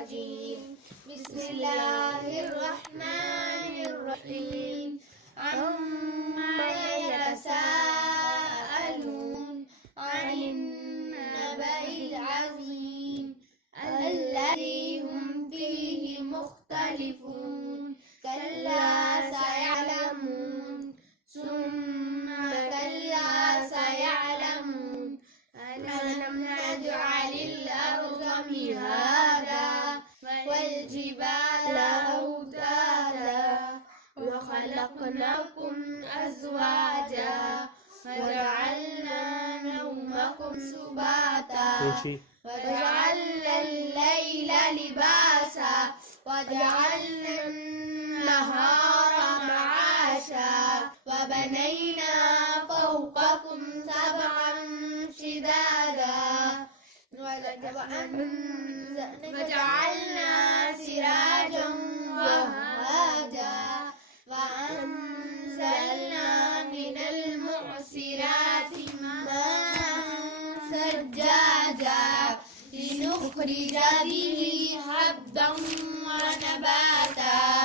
الرجيم بسم الله الرحمن الرحيم عما يتساءلون عن النبأ العظيم الذي هم فيه مختلفون كلا سيعلمون ثم كلا سيعلمون ألم نجعل الأرض مهادا والجبال أوتادا وخلقناكم أزواجا وجعلنا نومكم سباتا وجعلنا الليل لباسا وجعلنا النهار معاشا وبنينا فوقكم سبعا شدادا وجعلنا سراجا وهاجا وأنزلنا من المعصرات ماء ثجاجا لنخرج به حبا ونباتا